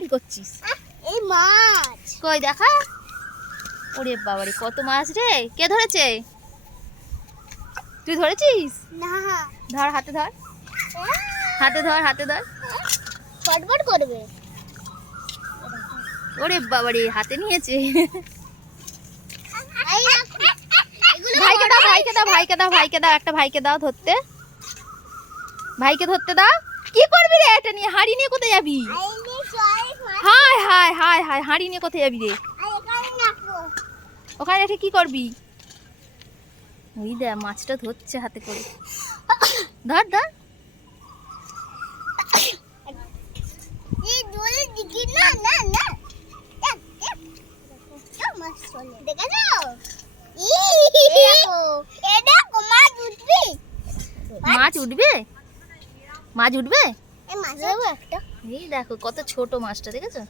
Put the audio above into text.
কি করছিস? এই মাছ কই দেখা। ওরে বাবারে কত মাছ রে, কে ধরেছে? তুই ধরেছিস? না ধর, হাতে ধর, হাতে ধর, হাতে ধর। ফটফট করবে। ওরে বাবারে হাতে নিয়েছে। এই দেখো, এগুলো ভাইকে দাও, ভাইকে দাও, ভাইকে দাও, ভাইকে দাও, একটা ভাইকে দাও ধরতে, ভাইকে ধরতে দাও। কি করবি রে এটা নিয়ে? হাঁড়ি নিয়ে কোথায় যাবি? আইলে চল মাছ হায় হায় হায় হায়, হাঁড়ি নিয়ে কোথায় যাবি রে? আর এখানে রাখো। ওখানে রেখে কি করবি? ওই দে মাছটা ধরছে হাতে করে। ধর ধর। এই দোলে দিকি না না না মাছ চলে দেখেছো? দেখো এ দেখো মাছ উঠবে। মাছ উঠবে? মাছ উঠবে? এই মাছ দেবো একটা। এই দেখো কত ছোট মাছটা, দেখেছো?